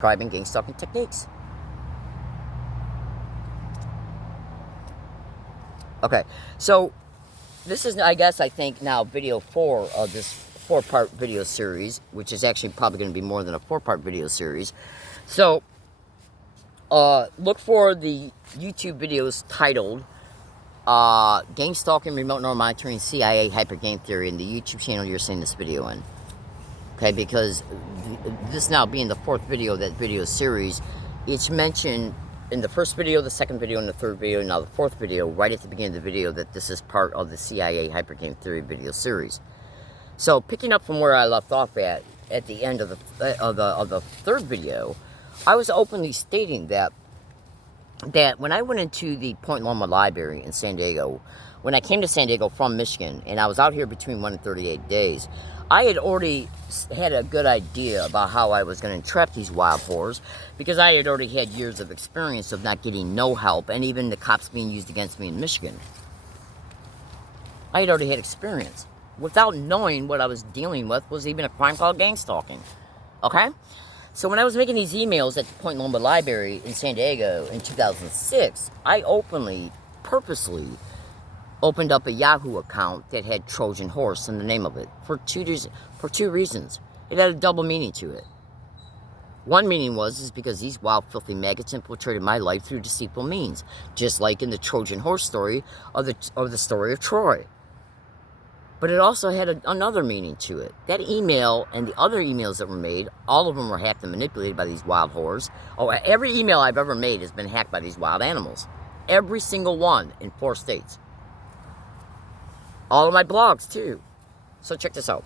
Describing gang stalking techniques. Okay, so this is, I think now video 4 of this 4-part video series, which is actually probably going to be more than a 4-part video series. So, look for the YouTube videos titled Gang Stalking, Remote Neural Monitoring, CIA Hyper Game Theory, and the YouTube channel you're seeing this video in. Okay, because this now being the 4th video of that video series, it's mentioned in the first video, the second video, and the third video, and now the 4th video, right at the beginning of the video, that this is part of the CIA Hyper Game Theory video series. So, picking up from where I left off at the end of the 3rd video, I was openly stating that when I went into the Point Loma Library in San Diego, when I came to San Diego from Michigan, and I was out here between 1 and 38 days, I had already had a good idea about how I was going to entrap these wild boars, because I had already had years of experience of not getting no help, and even the cops being used against me in Michigan. I had already had experience without knowing what I was dealing with was even a crime called gang stalking. Okay? So when I was making these emails at the Point Loma Library in San Diego in 2006, I purposely opened up a Yahoo account that had Trojan Horse in the name of it for two reasons. It had a double meaning to it. One meaning is because these wild, filthy maggots infiltrated my life through deceitful means, just like in the Trojan Horse story of the story of Troy. But it also had another meaning to it. That email and the other emails that were made, all of them were hacked and manipulated by these wild whores. Oh, every email I've ever made has been hacked by these wild animals. Every single one in 4 states. All of my blogs, too. So check this out.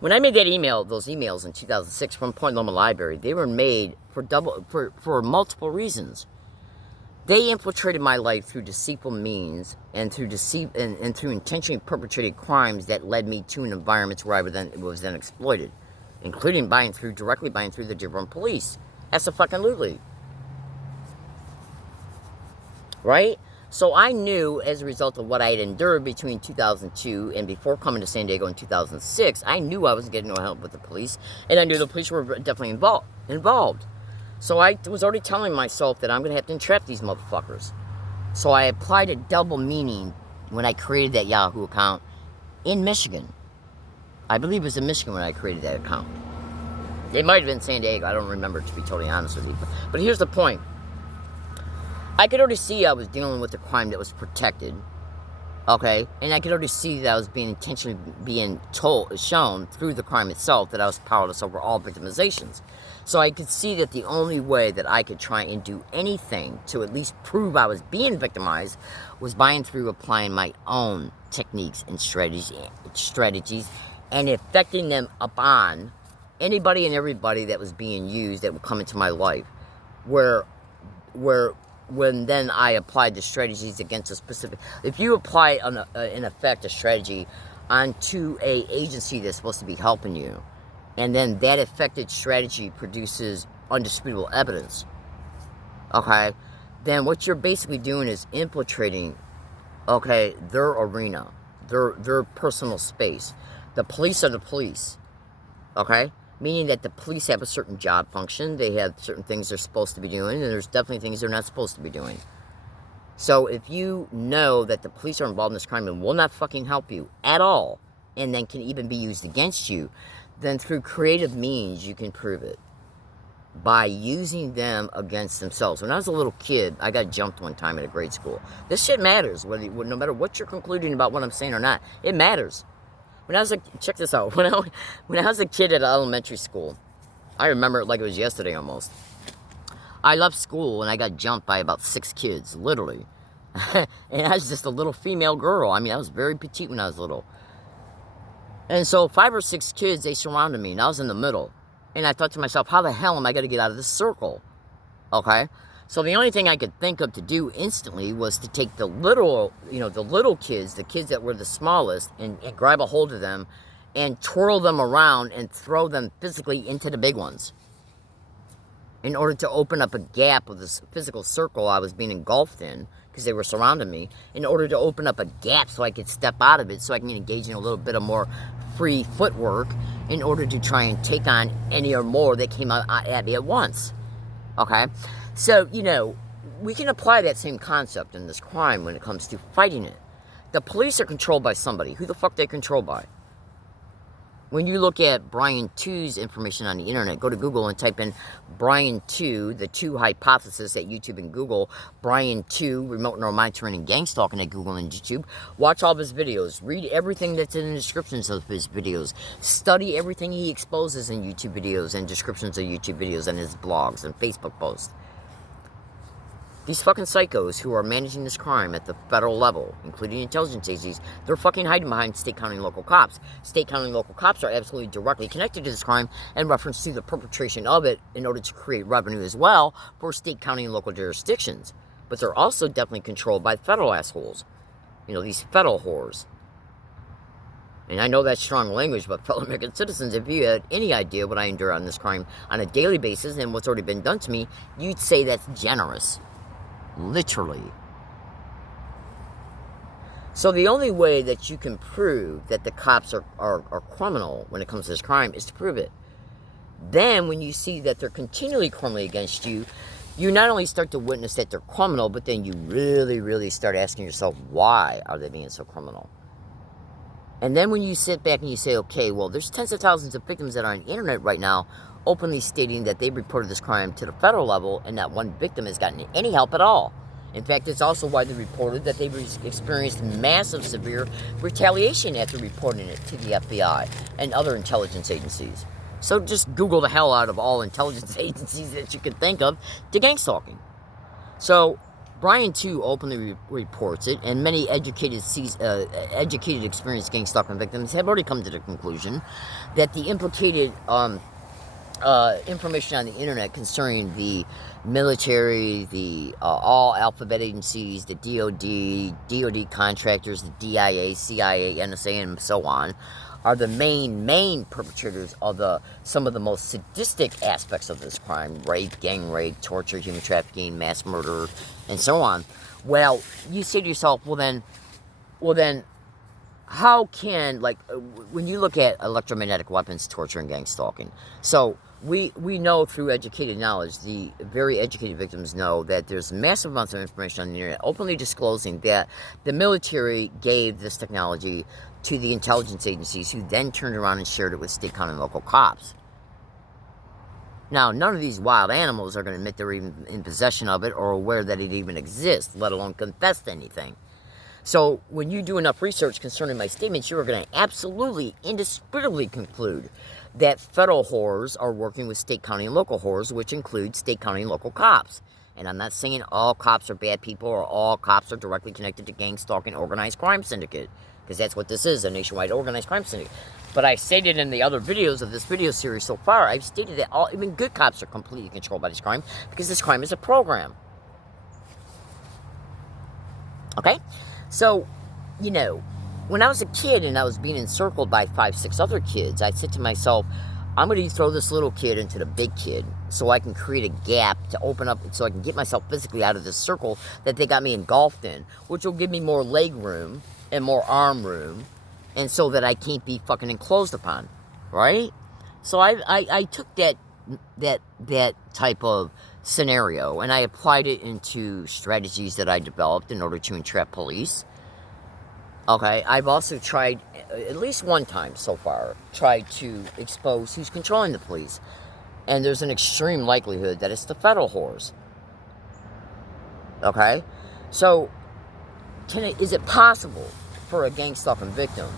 When I made those emails in 2006 from Point Loma Library, they were made for multiple reasons. They infiltrated my life through deceitful means and through intentionally perpetrated crimes that led me to an environment where I was then exploited, including directly buying through the Dearborn police. Absolutely. Right? So I knew, as a result of what I had endured between 2002 and before coming to San Diego in 2006, I knew I wasn't getting no help with the police, and I knew the police were definitely involved. So I was already telling myself that I'm going to have to entrap these motherfuckers. So I applied a double meaning when I created that Yahoo account in Michigan. I believe it was in Michigan when I created that account. It might have been San Diego. I don't remember, to be totally honest with you. But here's the point. I could already see I was dealing with a crime that was protected, okay? And I could already see that I was intentionally being shown through the crime itself that I was powerless over all victimizations. So I could see that the only way that I could try and do anything to at least prove I was being victimized was applying my own techniques and strategies and effecting them upon anybody and everybody that was being used that would come into my life, when then I applied the strategies against a specific... If you apply, in effect, a strategy onto a agency that's supposed to be helping you, and then that effective strategy produces undisputable evidence, okay, then what you're basically doing is infiltrating, okay, their arena, their personal space. The police are the police, okay? Meaning that the police have a certain job function, they have certain things they're supposed to be doing, and there's definitely things they're not supposed to be doing. So if you know that the police are involved in this crime and will not fucking help you at all, and then can even be used against you, then through creative means you can prove it. By using them against themselves. When I was a little kid, I got jumped one time at a grade school. This shit matters, no matter what you're concluding about what I'm saying or not. It matters. Check this out. When I was a kid at elementary school, I remember it like it was yesterday almost. I left school and I got jumped by about 6 kids, literally. And I was just a little female girl. I mean, I was very petite when I was little. And so 5 or 6 kids, they surrounded me, and I was in the middle. And I thought to myself, how the hell am I going to get out of this circle? Okay? So the only thing I could think of to do instantly was to take the little kids, the kids that were the smallest, and grab a hold of them and twirl them around and throw them physically into the big ones in order to open up a gap of this physical circle I was being engulfed in, because they were surrounding me, in order to open up a gap so I could step out of it, so I can engage in a little bit of more free footwork in order to try and take on any or more that came out at me at once. Okay? So, you know, we can apply that same concept in this crime when it comes to fighting it. The police are controlled by somebody. Who the fuck they controlled by? When you look at Brian 2's information on the internet, go to Google and type in Brian 2, the 2 hypothesis at YouTube and Google, Brian 2, remote neural monitoring and gang stalking at Google and YouTube. Watch all of his videos. Read everything that's in the descriptions of his videos. Study everything he exposes in YouTube videos and descriptions of YouTube videos and his blogs and Facebook posts. These fucking psychos who are managing this crime at the federal level, including intelligence agencies, they're fucking hiding behind state, county, and local cops. State, county, and local cops are absolutely directly connected to this crime in reference to the perpetration of it in order to create revenue as well for state, county, and local jurisdictions. But they're also definitely controlled by federal assholes. You know, these federal whores. And I know that's strong language, but fellow American citizens, if you had any idea what I endure on this crime on a daily basis and what's already been done to me, you'd say that's generous. Literally. So the only way that you can prove that the cops are criminal when it comes to this crime is to prove it. Then when you see that they're continually criminally against you, you not only start to witness that they're criminal, but then you really, really start asking yourself, why are they being so criminal? And then when you sit back and you say, okay, well, there's tens of thousands of victims that are on the internet right now openly stating that they reported this crime to the federal level and not one victim has gotten any help at all. In fact, it's also widely reported that they've experienced massive severe retaliation after reporting it to the FBI and other intelligence agencies. So just Google the hell out of all intelligence agencies that you could think of to gang stalking. So Brian 2 openly reports it, and many educated, experienced gang stalking victims have already come to the conclusion that the implicated information on the internet concerning the military, the all alphabet agencies, the DOD contractors, the DIA, CIA, NSA, and so on, are the main perpetrators of some of the most sadistic aspects of this crime: rape, gang rape, torture, human trafficking, mass murder, and so on. Well, you say to yourself, well then, how can, like, when you look at electromagnetic weapons, torture, and gang stalking, so we know through educated knowledge, the very educated victims know that there's massive amounts of information on the internet openly disclosing that the military gave this technology to the intelligence agencies, who then turned around and shared it with state, county, and local cops. Now, none of these wild animals are going to admit they're even in possession of it or aware that it even exists, let alone confess to anything. So when you do enough research concerning my statements, you are going to absolutely, indisputably conclude that federal whores are working with state, county, and local whores, which includes state, county, and local cops. And I'm not saying all cops are bad people or all cops are directly connected to gang stalking organized crime syndicate, because that's what this is, a nationwide organized crime syndicate. But I stated in the other videos of this video series so far, I've stated that even good cops are completely controlled by this crime, because this crime is a program. Okay? So, you know, when I was a kid and I was being encircled by 5, 6 other kids, I said to myself, I'm going to throw this little kid into the big kid so I can create a gap to open up, so I can get myself physically out of this circle that they got me engulfed in, which will give me more leg room and more arm room, and so that I can't be fucking enclosed upon, right? So I took that type of scenario and I applied it into strategies that I developed in order to entrap police. Okay, I've also tried, at least one time so far, tried to expose who's controlling the police. And there's an extreme likelihood that it's the federal whores. Okay? So, is it possible for a gang stalking victim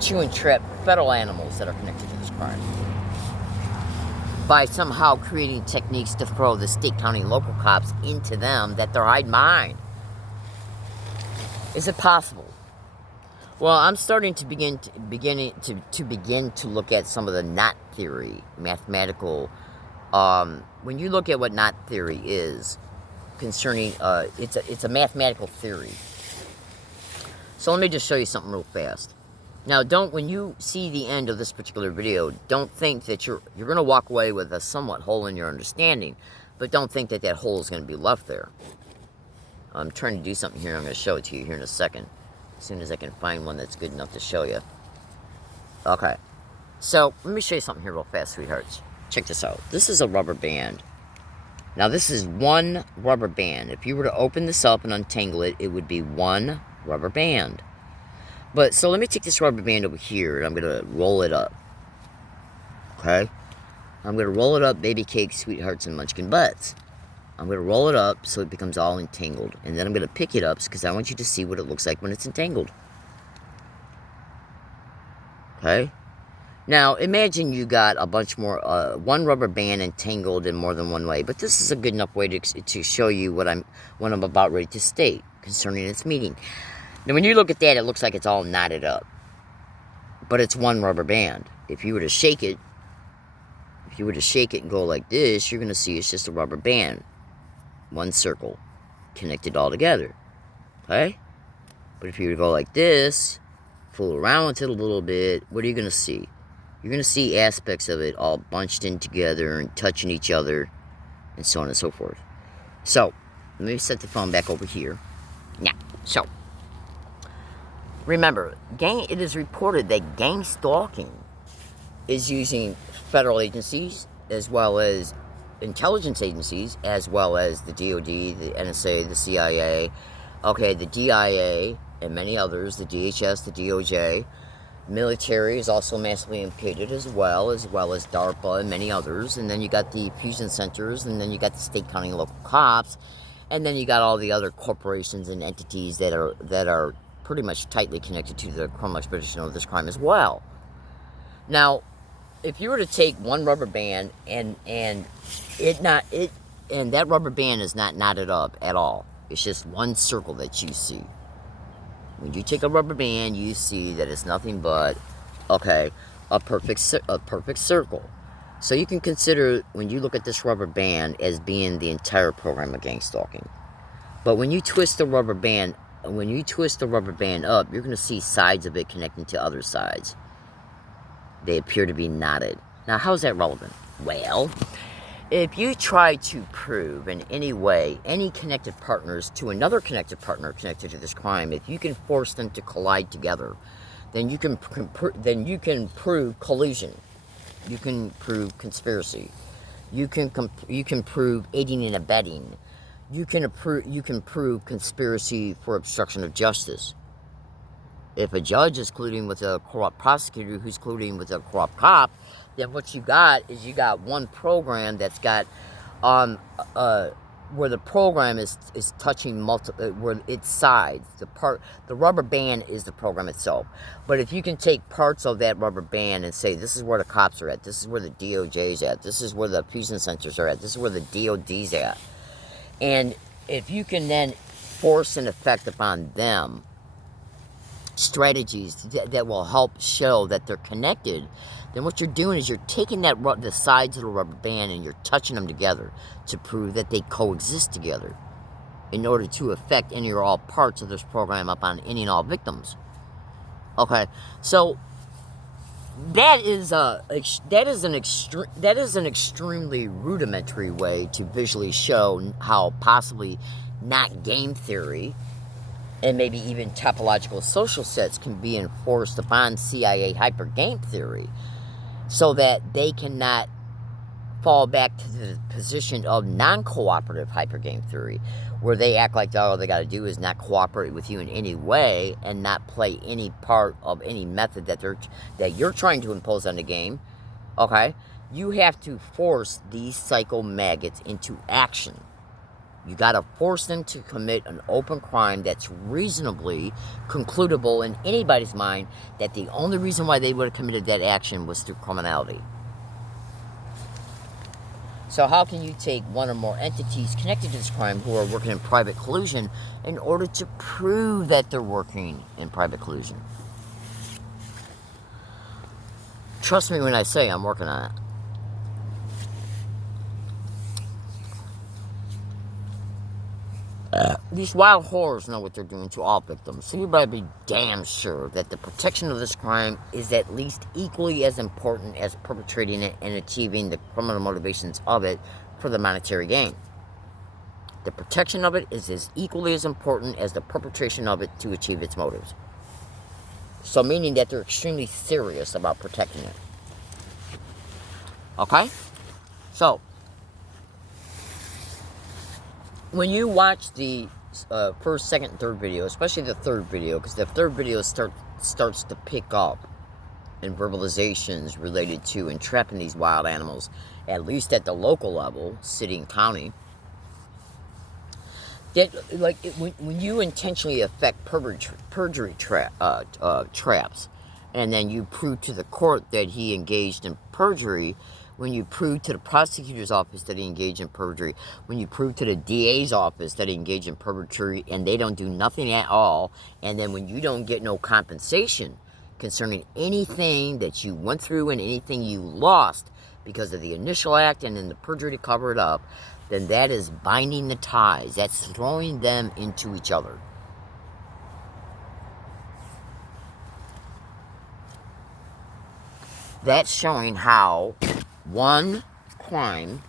to entrap federal animals that are connected to this crime by somehow creating techniques to throw the state, county, and local cops into them that they're hiding behind? Is it possible? Well, I'm starting to begin to look at some of the knot theory, mathematical. When you look at what knot theory is concerning, it's a mathematical theory. So let me just show you something real fast. Now, when you see the end of this particular video, don't think that you're going to walk away with a somewhat hole in your understanding, but don't think that hole is going to be left there. I'm trying to do something here. I'm going to show it to you here in a second, as soon as I can find one that's good enough to show you. Okay, so let me show you something here real fast, sweethearts. Check this out. This is a rubber band. Now this is one rubber band. If you were to open this up and untangle it, it would be one rubber band. But, so let me take this rubber band over here, and I'm going to roll it up. Okay? I'm going to roll it up, baby cakes, sweethearts, and munchkin butts. I'm going to roll it up so it becomes all entangled. And then I'm going to pick it up because I want you to see what it looks like when it's entangled. Okay? Now, imagine you got a bunch more, one rubber band entangled in more than one way. But this is a good enough way to show you what I'm about ready to state concerning its meaning. Now, when you look at that, it looks like it's all knotted up. But it's one rubber band. If you were to shake it, and go like this, you're going to see it's just a rubber band. One circle. Connected all together. Okay? But if you were to go like this, fool around with it a little bit, what are you going to see? You're going to see aspects of it all bunched in together and touching each other, and so on and so forth. So, let me set the phone back over here. Now, so, remember, it is reported that gang stalking is using federal agencies, as well as intelligence agencies, as well as the DOD, the NSA, the CIA, okay, the DIA, and many others, the DHS, the DOJ. Military is also massively implicated as well as DARPA and many others. And then you got the fusion centers, and then you got the state, county, and local cops, and then you got all the other corporations and entities that are pretty much tightly connected to the criminal expedition of this crime as well. Now, if you were to take one rubber band and that rubber band is not knotted up at all, it's just one circle that you see. When you take a rubber band, you see that it's nothing but, okay, a perfect circle. So you can consider, when you look at this rubber band, as being the entire program of gang stalking. But when you twist the rubber band up, you're going to see sides of it connecting to other sides. They appear to be knotted. Now, how is that relevant? Well, if you try to prove in any way any connected partners to another connected partner connected to this crime, if you can force them to collide together, then you can prove collusion. You can prove conspiracy. You can prove aiding and abetting. You can prove conspiracy for obstruction of justice. If a judge is colluding with a corrupt prosecutor who's colluding with a corrupt cop, then what you got is one program that's got where the program is touching where its sides. The rubber band is the program itself. But if you can take parts of that rubber band and say, this is where the cops are at, this is where the DOJ's at, this is where the fusion centers are at, this is where the DOD's at, and if you can then force an effect upon them strategies that will help show that they're connected, then what you're doing is you're taking the sides of the rubber band and you're touching them together to prove that they coexist together in order to affect any or all parts of this program upon any and all victims. Okay, so that is an extremely rudimentary way to visually show how possibly not game theory and maybe even topological social sets can be enforced upon CIA hyper game theory, so that they cannot fall back to the position of non-cooperative hyper game theory, where they act like all they got to do is not cooperate with you in any way and not play any part of any method that you're trying to impose on the game. Okay, you have to force these psycho maggots into action. You got to force them to commit an open crime that's reasonably concludable in anybody's mind that the only reason why they would have committed that action was through criminality. So how can you take one or more entities connected to this crime who are working in private collusion in order to prove that they're working in private collusion? Trust me when I say I'm working on it. These wild whores know what they're doing to all victims, so you better be damn sure that the protection of this crime is at least equally as important as perpetrating it and achieving the criminal motivations of it for the monetary gain. The protection of it is as equally as important as the perpetration of it to achieve its motives. So meaning that they're extremely serious about protecting it. Okay? So, when you watch the first, second, third video, especially the third video, because the third video starts to pick up in verbalizations related to entrapping these wild animals, at least at the local level, city and county. That, like, when you intentionally affect perjury traps, and then you prove to the court that he engaged in perjury, when you prove to the prosecutor's office that he engaged in perjury, when you prove to the DA's office that he engaged in perjury, and they don't do nothing at all, and then when you don't get no compensation concerning anything that you went through and anything you lost because of the initial act and then the perjury to cover it up, then that is binding the ties. That's throwing them into each other. That's showing how one crime,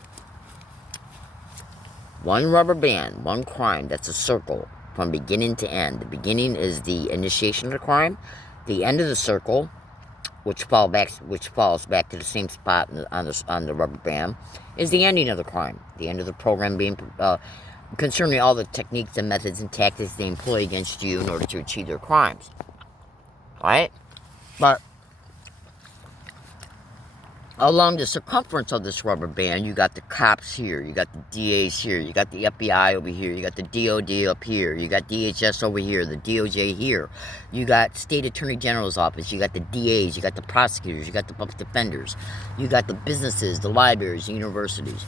one rubber band, one crime, that's a circle from beginning to end. The beginning is the initiation of the crime. The end of the circle, which falls back to the same spot on the rubber band, is the ending of the crime. The end of the program being concerning all the techniques and methods and tactics they employ against you in order to achieve their crimes. Right? But along the circumference of this rubber band, you got the cops here, you got the DAs here, you got the FBI over here, you got the DOD up here, you got DHS over here, the DOJ here, you got State Attorney General's office, you got the DAs, you got the prosecutors, you got the public defenders, you got the businesses, the libraries, the universities.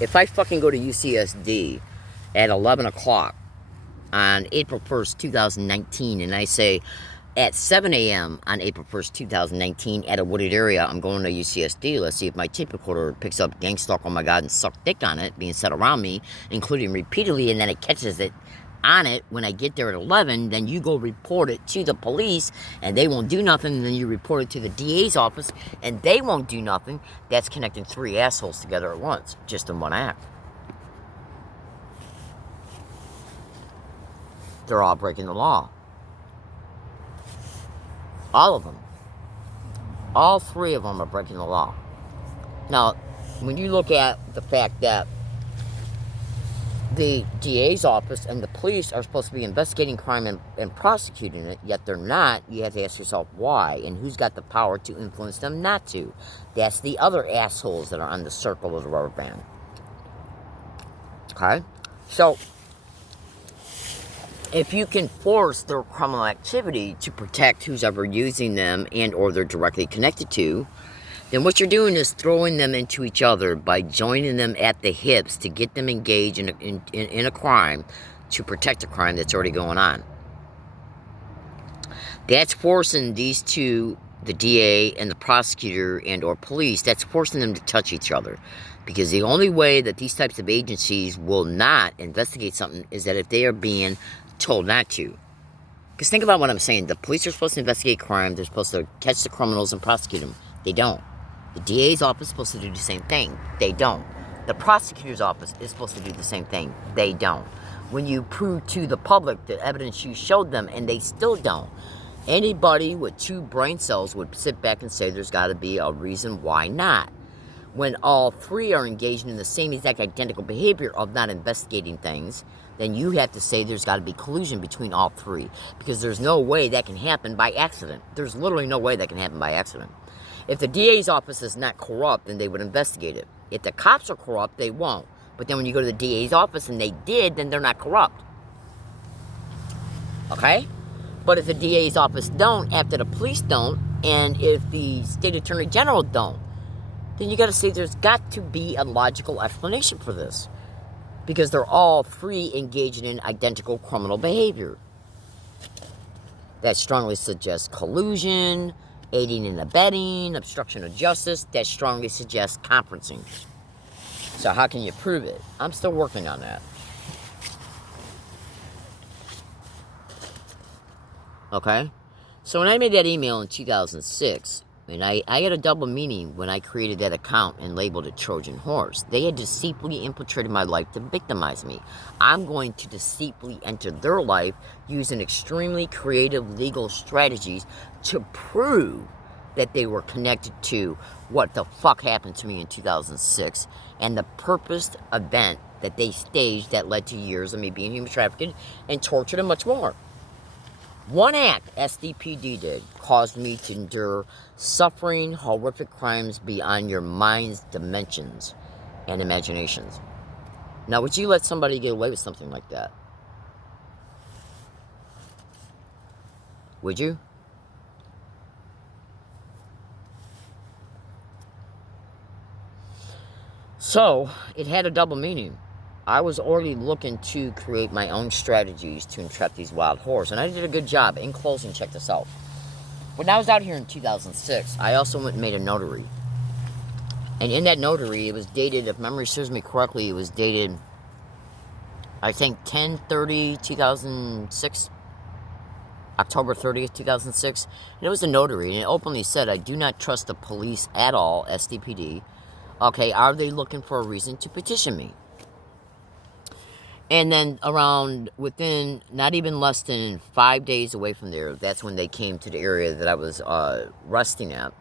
If I fucking go to UCSD at 11 o'clock on April 1st, 2019, and I say, at 7 a.m. on April 1st, 2019, at a wooded area, I'm going to UCSD. Let's see if my tape recorder picks up gang stalk, oh my god, and suck dick on it, being said around me, including repeatedly, and then it catches it on it when I get there at 11, then you go report it to the police, and they won't do nothing, and then you report it to the DA's office, and they won't do nothing. That's connecting three assholes together at once, just in one act. They're all breaking the law. All of them. All three of them are breaking the law. Now, when you look at the fact that the DA's office and the police are supposed to be investigating crime and prosecuting it, yet they're not, you have to ask yourself why, and who's got the power to influence them not to. That's the other assholes that are on the circle of the rubber band. Okay? So, if you can force their criminal activity to protect who's ever using them and or they're directly connected to, then what you're doing is throwing them into each other by joining them at the hips to get them engaged in a crime to protect a crime that's already going on. That's forcing these two, the DA and the prosecutor and or police, that's forcing them to touch each other. Because the only way that these types of agencies will not investigate something is that if they are being told not to. Because think about what I'm saying. The police are supposed to investigate crime. They're supposed to catch the criminals and prosecute them. They don't. The DA's office is supposed to do the same thing. They don't. The prosecutor's office is supposed to do the same thing. They don't. When you prove to the public the evidence you showed them and they still don't, anybody with two brain cells would sit back and say there's got to be a reason why not. When all three are engaged in the same exact identical behavior of not investigating things, then you have to say there's got to be collusion between all three. Because there's no way that can happen by accident. There's literally no way that can happen by accident. If the DA's office is not corrupt, then they would investigate it. If the cops are corrupt, they won't. But then when you go to the DA's office and they did, then they're not corrupt. Okay? But if the DA's office don't, after the police don't, and if the State Attorney General don't, then you got to say there's got to be a logical explanation for this. Because they're all three engaged in identical criminal behavior. That strongly suggests collusion, aiding and abetting, obstruction of justice. That strongly suggests conferencing. So how can you prove it? I'm still working on that. Okay? So when I made that email in 2006, and I had a double meaning when I created that account and labeled it Trojan Horse. They had deceitfully infiltrated my life to victimize me. I'm going to deceitfully enter their life using extremely creative legal strategies to prove that they were connected to what the fuck happened to me in 2006 and the purposed event that they staged that led to years of me being human trafficked and tortured and much more. One act SDPD did caused me to endure suffering, horrific crimes beyond your mind's dimensions and imaginations. Now, would you let somebody get away with something like that? Would you? So, it had a double meaning. I was already looking to create my own strategies to entrap these wild whores, and I did a good job. In closing, check this out. When I was out here in 2006, I also went and made a notary. And in that notary, it was dated, if memory serves me correctly, it was dated, I think, 10/30/2006. October 30th, 2006. And it was a notary, and it openly said, I do not trust the police at all, SDPD. Okay, are they looking for a reason to petition me? And then within not even less than 5 days away from there, that's when they came to the area that I was resting at.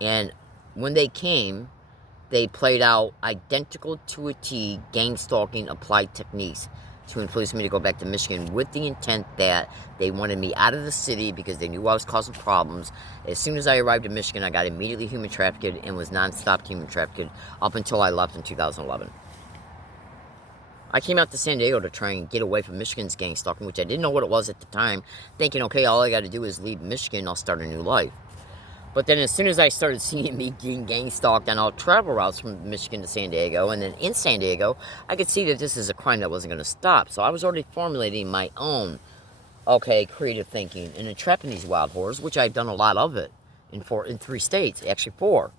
And when they came, they played out identical to a T gang stalking applied techniques to influence me to go back to Michigan with the intent that they wanted me out of the city because they knew I was causing problems. As soon as I arrived in Michigan, I got immediately human trafficked and was non-stop human trafficked up until I left in 2011. I came out to San Diego to try and get away from Michigan's gang stalking, which I didn't know what it was at the time, thinking, okay, all I got to do is leave Michigan, I'll start a new life. But then as soon as I started seeing me getting gang stalked on all travel routes from Michigan to San Diego, and then in San Diego, I could see that this is a crime that wasn't going to stop. So I was already formulating my own, creative thinking and entrapping these wild whores, which I've done a lot of it in 3 states, actually 4,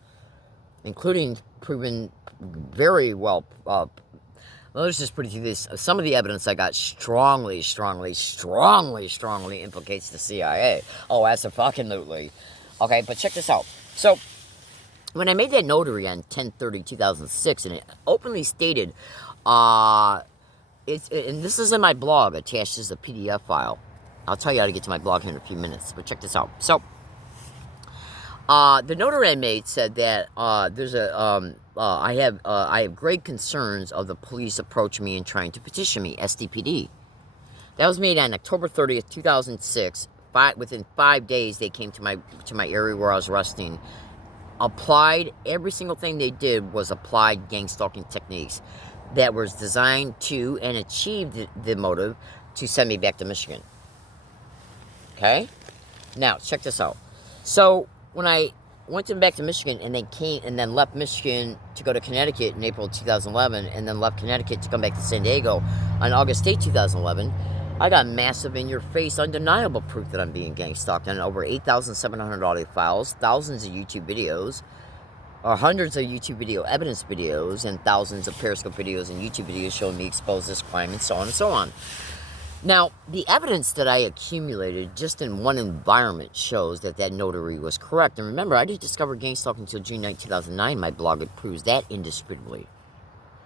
including proven very well. Let's just put it through this. Some of the evidence I got strongly implicates the CIA. Oh, absolutely. Okay, but check this out. So, when I made that notary on 10/30/2006, and it openly stated, and this is in my blog, attached as a PDF file. I'll tell you how to get to my blog here in a few minutes, but check this out. So, the notary I made said that I have great concerns of the police approaching me and trying to petition me, SDPD. That was made on October 30th, 2006. Within 5 days, they came to my area where I was resting. Applied, every single thing they did was applied gang stalking techniques that was designed to and achieved the motive to send me back to Michigan. Okay? Now, check this out. So, when I went back to Michigan and then left Michigan to go to Connecticut in April 2011, and then left Connecticut to come back to San Diego on August 8, 2011, I got massive, in-your-face, undeniable proof that I'm being gang stalked on over 8,700 audio files, thousands of YouTube videos, or hundreds of YouTube video evidence videos, and thousands of Periscope videos and YouTube videos showing me expose this crime, and so on and so on. Now, the evidence that I accumulated just in one environment shows that notary was correct. And remember, I didn't discover gang stalking until June 9, 2009. My blog proves that indisputably.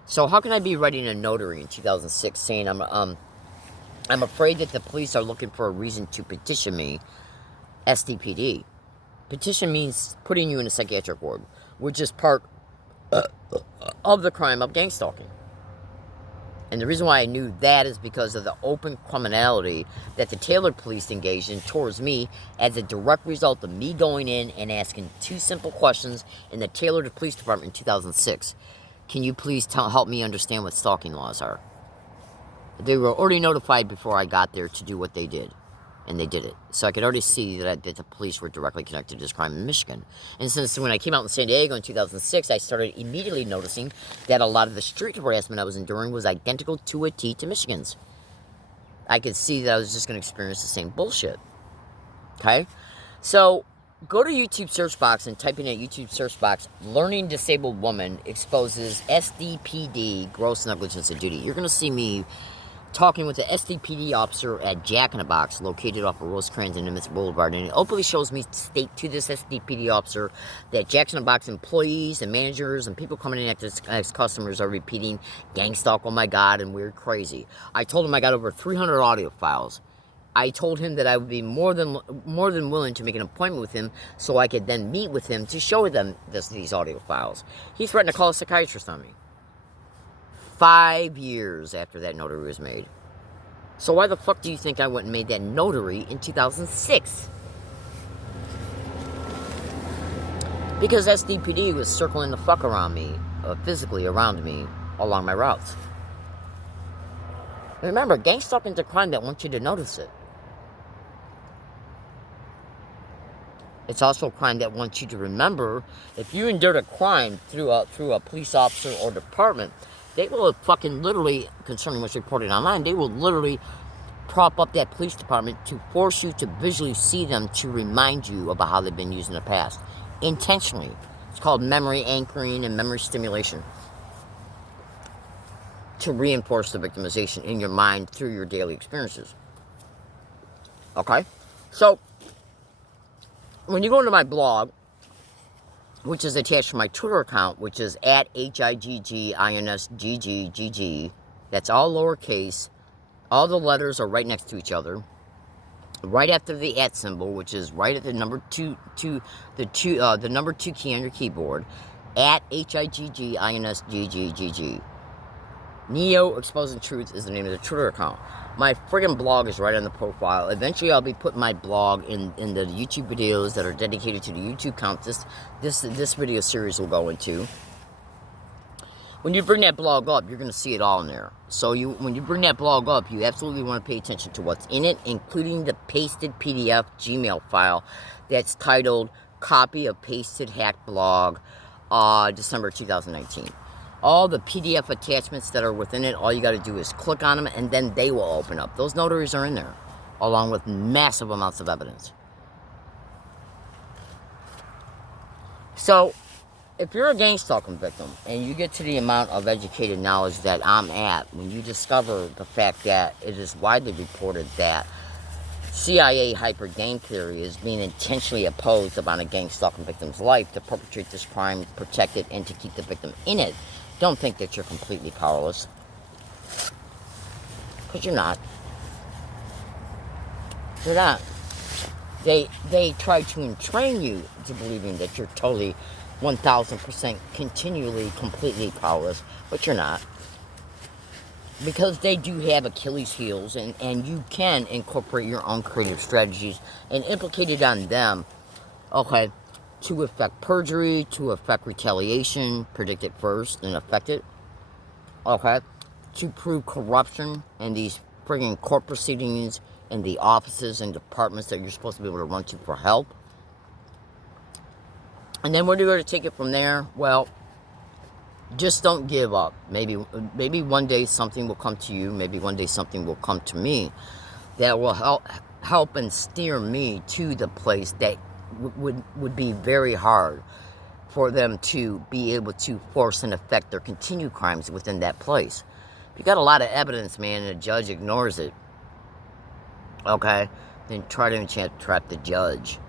So how can I be writing a notary in 2006 saying I'm afraid that the police are looking for a reason to petition me, SDPD? Petition means putting you in a psychiatric ward, which is part of the crime of gang stalking. And the reason why I knew that is because of the open criminality that the Taylor police engaged in towards me as a direct result of me going in and asking 2 simple questions in the Taylor Police Department in 2006. Can you please help me understand what stalking laws are? They were already notified before I got there to do what they did. And they did it. So I could already see that the police were directly connected to this crime in Michigan. And since when I came out in San Diego in 2006, I started immediately noticing that a lot of the street harassment I was enduring was identical to a T to Michigan's. I could see that I was just going to experience the same bullshit. Okay? So, go to YouTube search box and type in a YouTube search box, Learning Disabled Woman Exposes SDPD Gross Negligence of Duty. You're going to see me talking with the SDPD officer at Jack in the Box, located off of Rosecrans and Nimitz Boulevard, and it openly shows me state to this SDPD officer that Jack in the Box employees and managers and people coming in as customers are repeating gang stalk, oh my god, and weird crazy. I told him I got over 300 audio files I told him that I would be more than willing to make an appointment with him so I could then meet with him to show them these audio files. He threatened to call a psychiatrist on me. 5 years after that notary was made. So why the fuck do you think I went and made that notary in 2006? Because SDPD was circling the fuck around me, physically around me, along my routes. And remember, gang stalking is a crime that wants you to notice it. It's also a crime that wants you to remember, if you endured a crime through a police officer or department, they will fucking literally, concerning what's reported online, they will literally prop up that police department to force you to visually see them to remind you about how they've been used in the past. Intentionally. It's called memory anchoring and memory stimulation. To reinforce the victimization in your mind through your daily experiences. Okay? So, when you go into my blog, which is attached to my Twitter account, which is at HIGGINSGGGG. That's all lowercase. All the letters are right next to each other. Right after the @ symbol, which is right at the number two the number 2 key on your keyboard. At HIGGINSGGGG. Neo Exposing Truth is the name of the Twitter account. My friggin' blog is right on the profile. Eventually, I'll be putting my blog in the YouTube videos that are dedicated to the YouTube account. This video series will go into. When you bring that blog up, you're going to see it all in there. So when you bring that blog up, you absolutely want to pay attention to what's in it, including the pasted PDF Gmail file that's titled "Copy of Pasted Hack Blog, December 2019." All the PDF attachments that are within it, all you got to do is click on them, and then they will open up. Those notaries are in there, along with massive amounts of evidence. So, if you're a gang stalking victim, and you get to the amount of educated knowledge that I'm at, when you discover the fact that it is widely reported that CIA hyper gang theory is being intentionally opposed upon a gang stalking victim's life to perpetrate this crime, protect it, and to keep the victim in it, don't think that you're completely powerless. Because you're not. You're not. They try to entrain you to believing that you're totally 1,000% continually, completely powerless, but you're not. Because they do have Achilles heels, and you can incorporate your own creative strategies and implicate it on them, okay, to affect perjury, to affect retaliation, predict it first and affect it, okay, to prove corruption in these friggin' court proceedings in the offices and departments that you're supposed to be able to run to for help. And then where do you go to take it from there? Well, just don't give up. Maybe one day something will come to you. Maybe one day something will come to me that will help and steer me to the place that would be very hard for them to be able to force and affect their continued crimes within that place. If you got a lot of evidence, man, and the judge ignores it, okay, then try to entrap the judge.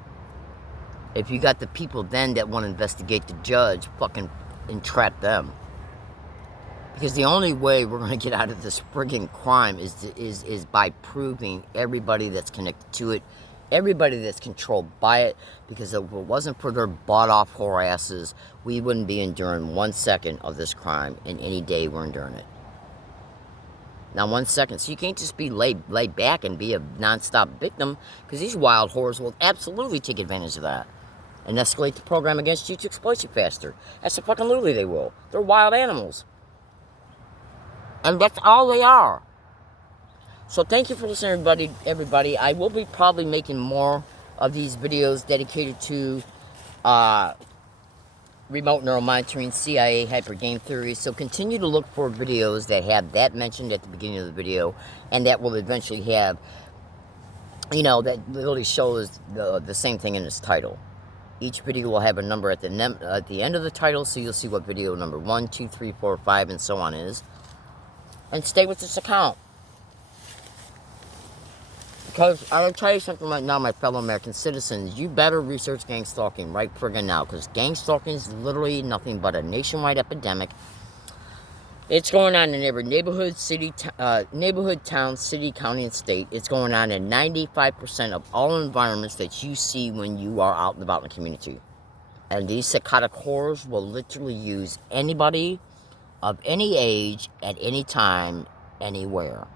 If you got the people then that want to investigate the judge, fucking entrap them. Because the only way we're going to get out of this friggin' crime is by proving everybody that's connected to it, everybody that's controlled by it. Because if it wasn't for their bought-off whore asses, we wouldn't be enduring 1 second of this crime, and any day we're enduring it. Now, 1 second. So you can't just be laid back and be a non-stop victim, because these wild whores will absolutely take advantage of that and escalate the program against you to exploit you faster. Absolutely they will. They're wild animals. And that's all they are. So thank you for listening, everybody. I will be probably making more of these videos dedicated to remote neuromonitoring, CIA hyper game theory. So continue to look for videos that have that mentioned at the beginning of the video, and that will eventually have, that literally shows the same thing in its title. Each video will have a number at the end of the title, so you'll see what video number 1, 2, 3, 4, 5, and so on is. And stay with this account. Because I'll tell you something right now, my fellow American citizens, you better research gang stalking right friggin' now. Because gang stalking is literally nothing but a nationwide epidemic It's going on in every neighborhood, neighborhood, town, city, county, and state. It's going on in 95% of all environments that you see when you are out and about in the community. And these psychotic horrors will literally use anybody of any age, at any time, anywhere.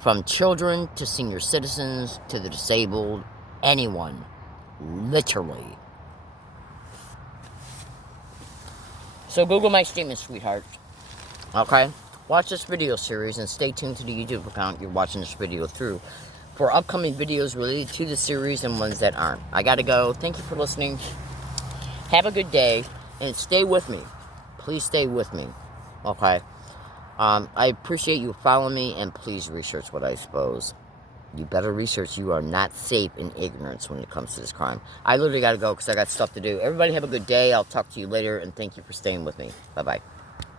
From children to senior citizens to the disabled, anyone. Literally. So Google my statement, sweetheart. Okay? Watch this video series and stay tuned to the YouTube account you're watching this video through for upcoming videos related to the series and ones that aren't. I gotta go. Thank you for listening. Have a good day and stay with me. Please stay with me. Okay? I appreciate you following me, and please research what I expose. You better research. You are not safe in ignorance when it comes to this crime. I literally got to go because I got stuff to do. Everybody have a good day. I'll talk to you later, and thank you for staying with me. Bye-bye.